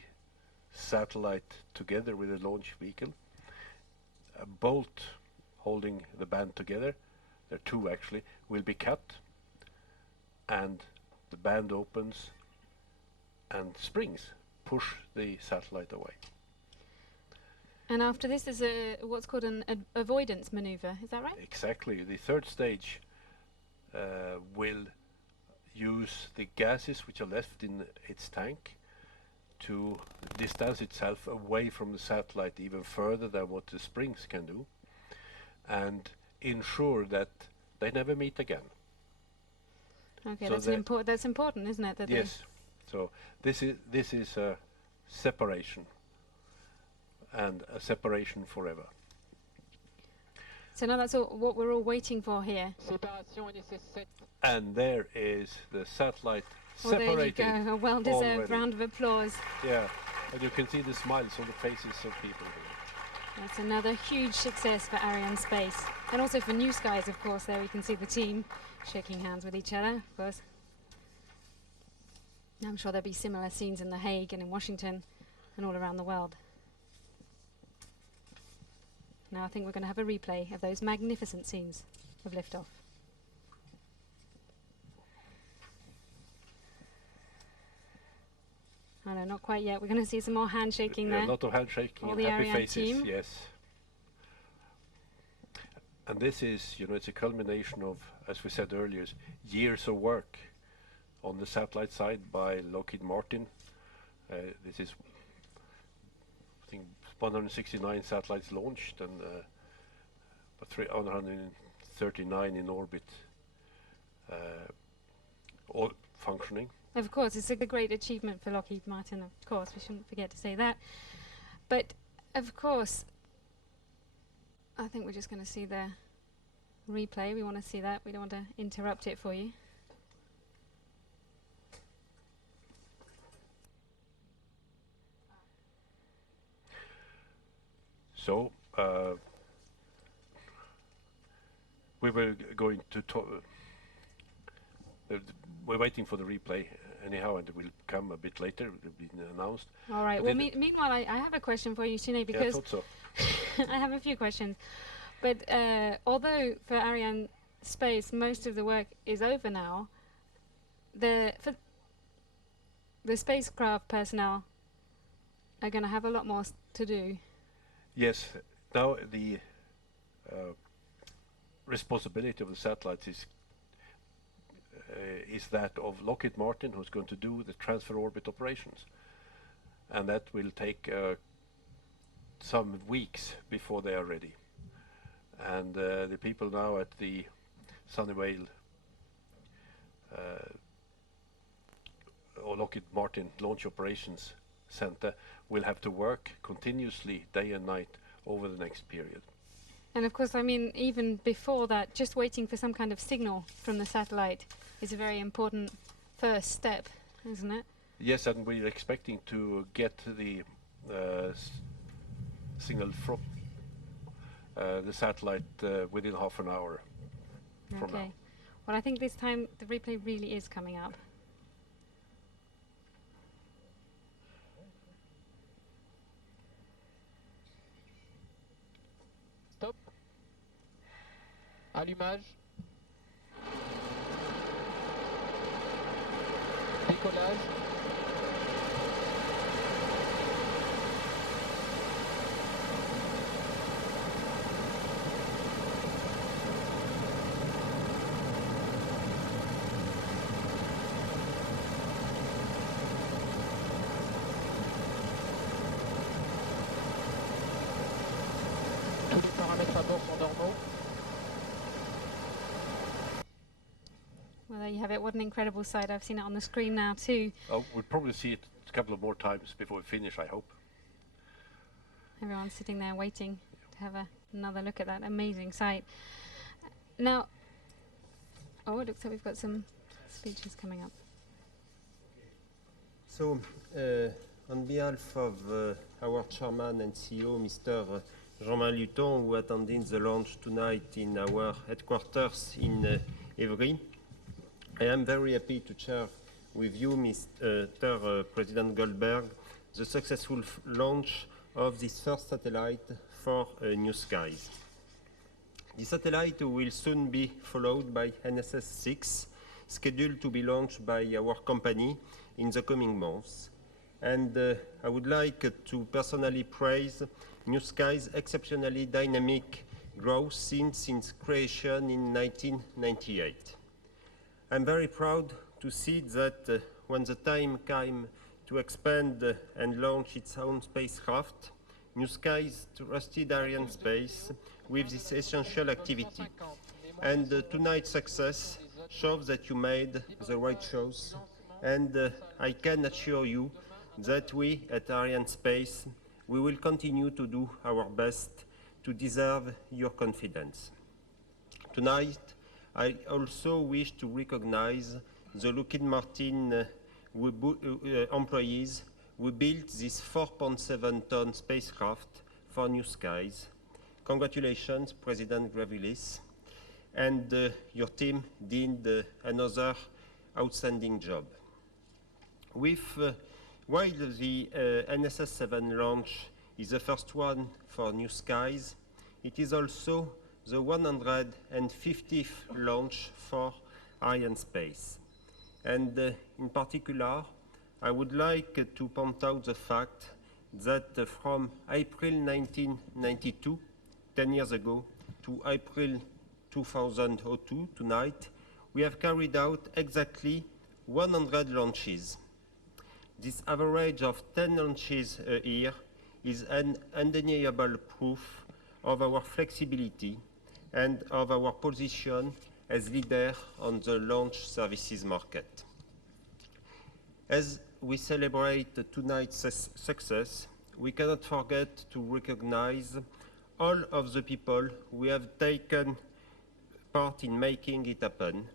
satellite together with the launch vehicle. A bolt holding the band together, there are two actually, will be cut, and the band opens and springs push the satellite away. And after this is what's called an avoidance maneuver, is that right? Exactly. The third stage will use the gases which are left in its tank to distance itself away from the satellite even further than what the springs can do, and ensure that they never meet again. Okay, so that's important, isn't it? That yes. So this is a separation, and a separation forever. So now that's what we're all waiting for here. And there is the satellite separated. There you go, a well-deserved round of applause. Yeah, and you can see the smiles on the faces of people here. That's another huge success for Arianespace. And also for New Skies, of course. There we can see the team shaking hands with each other, of course. I'm sure there'll be similar scenes in The Hague and in Washington and all around the world. Now I think we're going to have a replay of those magnificent scenes of liftoff. Oh no, not quite yet. We're going to see some more handshaking there. A lot of handshaking All and the happy Ariane faces, team. yes. And this is, you know, it's a culmination of, as we said earlier, years of work on the satellite side by Lockheed Martin. This is, I think, 169 satellites launched and 339 in orbit, all functioning. Of course, it's a great achievement for Lockheed Martin, of course, we shouldn't forget to say that. But, of course, I think we're just going to see the replay. We want to see that. We don't want to interrupt it for you. So, we were going to talk. We're waiting for the replay anyhow, and it will come a bit later. It will be announced. All right. But Well, meanwhile, I have a question for you, Sinead, because I thought so. I have a few questions. But although for Arianespace most of the work is over now, the spacecraft personnel are going to have a lot more to do. Yes. Now the responsibility of the satellites is that of Lockheed Martin, who's going to do the transfer orbit operations, and that will take some weeks before they are ready. And the people now at the Sunnyvale or Lockheed Martin Launch Operations Center will have to work continuously day and night over the next period. And of course, I mean, even before that, just waiting for some kind of signal from the satellite is a very important first step, isn't it? Yes, and we're expecting to get the signal from the satellite within half an hour from now. Well, I think this time the replay really is coming up. Stop. Allumage. Décollage. Tous les paramètres à bord sont normaux. Well, there you have it. What an incredible sight. I've seen it on the screen now too. Oh, we'll probably see it a couple of more times before we finish, I hope. Everyone's sitting there waiting to have another look at that amazing sight. Now, oh, it looks like we've got some speeches coming up. So, on behalf of our chairman and CEO, Mr. Jean-Marie Luton, who attended the launch tonight in our headquarters in Évry, I am very happy to share with you, Mr. President Goldberg, the successful launch of this first satellite for New Skies. The satellite will soon be followed by NSS 6, scheduled to be launched by our company in the coming months. And I would like to personally praise New Skies' exceptionally dynamic growth since its creation in 1998. I'm very proud to see that when the time came to expand and launch its own spacecraft, New Skies trusted Arianespace with this essential activity. And tonight's success shows that you made the right choice, and I can assure you that we at Arianespace, we will continue to do our best to deserve your confidence. Tonight, I also wish to recognize the Lockheed Martin employees who built this 4.7-ton spacecraft for New Skies. Congratulations, President Gravilis, and your team did another outstanding job. While the NSS 7 launch is the first one for New Skies, it is also the 150th launch for Arianespace. And in particular, I would like to point out the fact that from April 1992, 10 years ago, to April 2002, tonight, we have carried out exactly 100 launches. This average of 10 launches a year is an undeniable proof of our flexibility and of our position as leader on the launch services market. As we celebrate tonight's success, we cannot forget to recognize all of the people who have taken part in making it happen,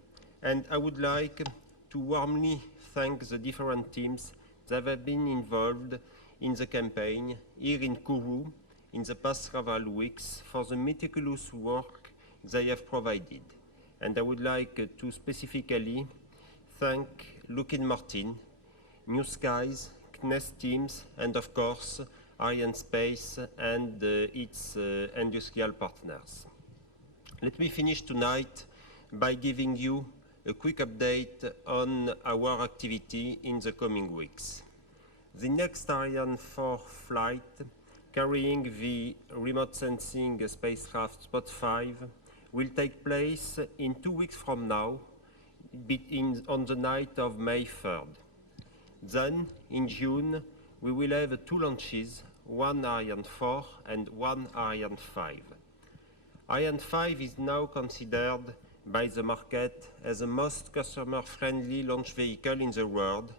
and I would like to warmly thank the different teams that have been involved in the campaign here in Kourou in the past several weeks for the meticulous work they have provided. And I would like to specifically thank Lockheed Martin, New Skies, CNES teams, and of course, Arianespace and its industrial partners. Let me finish tonight by giving you a quick update on our activity in the coming weeks. The next Ariane 4 flight, carrying the remote sensing spacecraft Spot 5, will take place in 2 weeks from now, on the night of May 3rd. Then, in June, we will have 2 launches, one Ariane 4 and one Ariane 5. Ariane 5 is now considered by the market as the most customer-friendly launch vehicle in the world,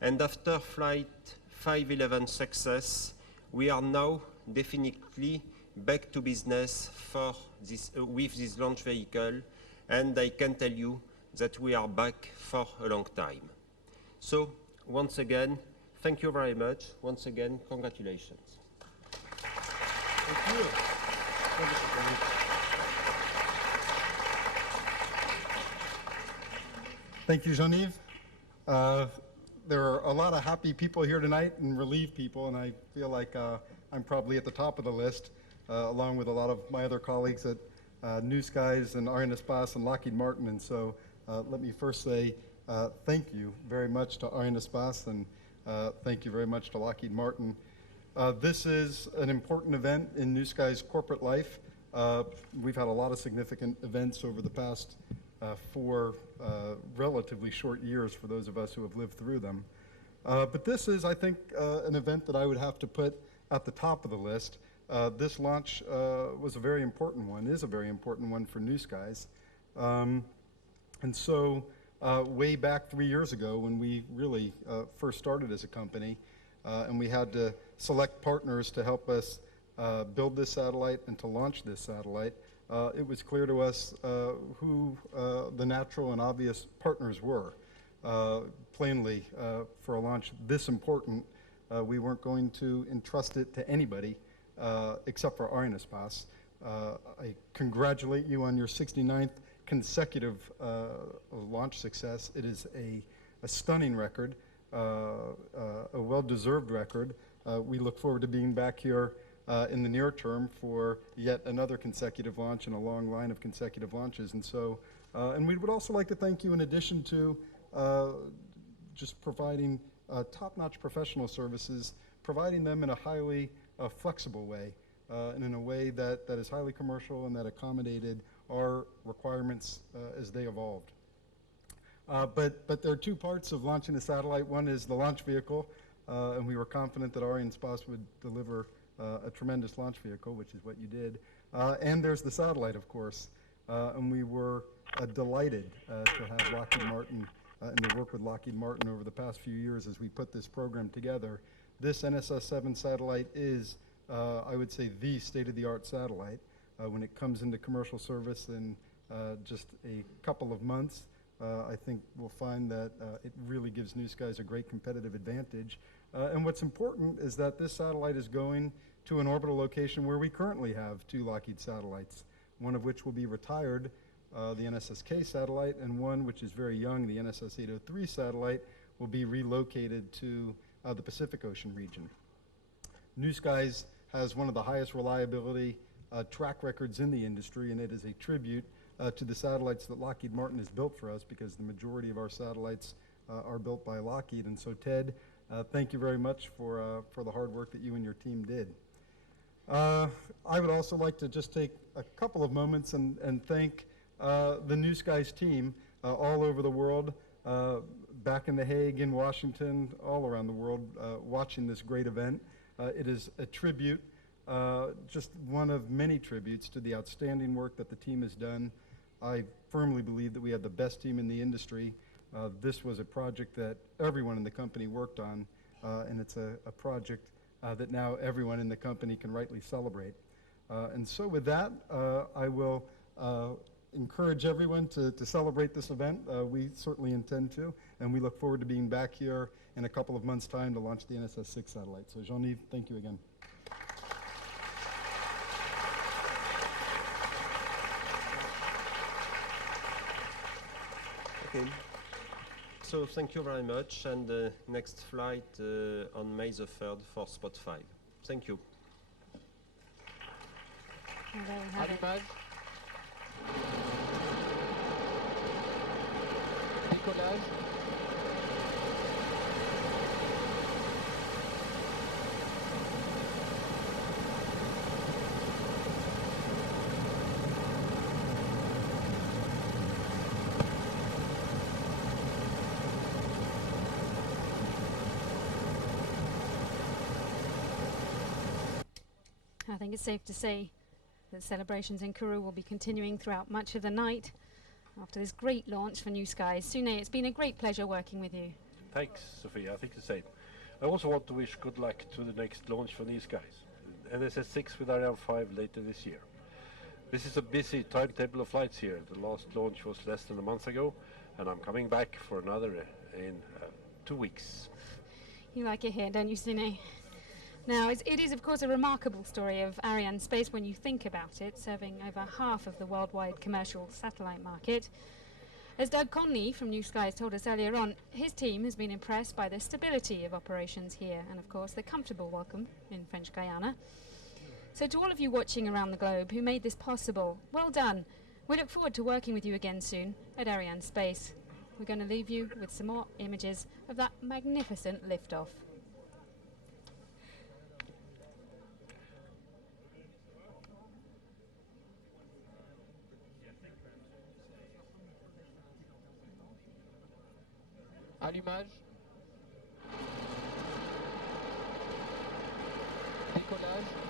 and after Flight 511 success, we are now definitely back to business with this launch vehicle, and I can tell you that we are back for a long time. So, once again, thank you very much. Once again, congratulations. Thank you. Thank you, Jean-Yves. There are a lot of happy people here tonight and relieved people, and I feel like I'm probably at the top of the list, along with a lot of my other colleagues at New Skies and Arianespace and Lockheed Martin. And so let me first say thank you very much to Arianespace, and thank you very much to Lockheed Martin. This is an important event in New Skies' corporate life. We've had a lot of significant events over the past 4 relatively short years for those of us who have lived through them. But this is, I think, an event that I would have to put at the top of the list. This launch was a very important one, is a very important one for New Skies. And so way back 3 years ago when we really first started as a company, and we had to select partners to help us build this satellite and to launch this satellite, it was clear to us who the natural and obvious partners were. Plainly, for a launch this important, we weren't going to entrust it to anybody except for Arianespace. I congratulate you on your 69th consecutive launch success. It is a stunning record, a well-deserved record. We look forward to being back here in the near term for yet another consecutive launch in a long line of consecutive launches. And so, and we would also like to thank you in addition to just providing top-notch professional services, providing them in a highly flexible way, and in a way that is highly commercial and that accommodated our requirements as they evolved. But there are 2 parts of launching a satellite. One is the launch vehicle, and we were confident that Arianespace would deliver a tremendous launch vehicle, which is what you did. And there's the satellite, of course. And we were delighted to have Lockheed Martin and to work with Lockheed Martin over the past few years as we put this program together. This NSS 7 satellite is, I would say, the state-of-the-art satellite. When it comes into commercial service in just a couple of months, I think we'll find that it really gives New Skies a great competitive advantage. And what's important is that this satellite is going to an orbital location where we currently have 2 Lockheed satellites, one of which will be retired, the NSS-K satellite, and one which is very young, the NSS 803 satellite, will be relocated to the Pacific Ocean region. New Skies has one of the highest reliability track records in the industry, and it is a tribute to the satellites that Lockheed Martin has built for us, because the majority of our satellites are built by Lockheed. And so, Ted, thank you very much for the hard work that you and your team did. I would also like to just take a couple of moments and thank the New Skies team all over the world, back in The Hague, in Washington, all around the world, watching this great event. It is a tribute, just one of many tributes to the outstanding work that the team has done. I firmly believe that we have the best team in the industry. This was a project that everyone in the company worked on, and it's a project that now everyone in the company can rightly celebrate. And so with that, I will encourage everyone to celebrate this event. We certainly intend to, and we look forward to being back here in a couple of months' time to launch the NSS 6 satellite. So Jean-Yves, thank you again. Okay. So thank you very much, and next flight on May the 3rd for Spot 5. Thank you. And there we have it. Allumage. Décollage. I think it's safe to say that celebrations in Kourou will be continuing throughout much of the night after this great launch for New Skies. Sune, it's been a great pleasure working with you. Thanks, Sophia. I think the same. I also want to wish good luck to the next launch for New Skies, NSS 6 with Ariane 5 later this year. This is a busy timetable of flights here. The last launch was less than a month ago, and I'm coming back for another in 2 weeks. You like it here, don't you, Sune? Now, it is, of course, a remarkable story of Arianespace when you think about it, serving over half of the worldwide commercial satellite market. As Doug Conley from New Skies told us earlier on, his team has been impressed by the stability of operations here and, of course, the comfortable welcome in French Guiana. So to all of you watching around the globe who made this possible, well done. We look forward to working with you again soon at Arianespace. We're going to leave you with some more images of that magnificent liftoff. Allumage. Décollage.